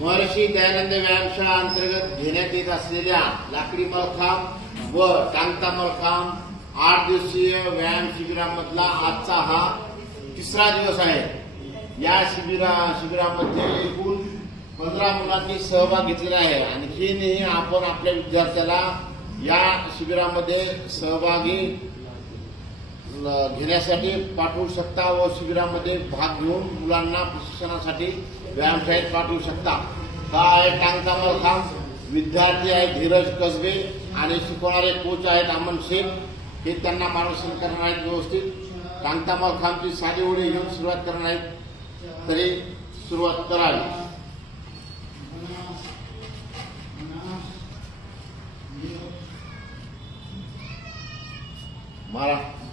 महर्षी दयानंद व्यायामशाळा अंतर्गत घेण्यात येत असलेल्या लाकडी मलखांब व टांगता मलखांब आठ दिवसीय व्यायाम शिबिरामधला आजचा हा तिसरा दिवस आहे. या शिबिरा शिबिरामध्ये एकूण पंधरा मुलांनी सहभाग घेतलेला आहे. आणखीनही आपण आपल्या विद्यार्थ्याला या शिबिरामध्ये सहभागी घेण्यासाठी पाठवू शकता व शिबिरामध्ये भाग घेऊन मुलांना प्रशिक्षणासाठी व्यायामशाळेत पाठवू शकता. हा आहे टांगता मलखांब विद्यार्थी आहेत धीरज कसबे आणि शिकवणारे कोच आहेत अमन शेख हे त्यांना मार्गदर्शन करणार आहेत व्यवस्थित. टांगता मलखांबची साधी उडी घेऊन सुरुवात करणार आहेत. तरी सुरुवात करावी. महाराष्ट्र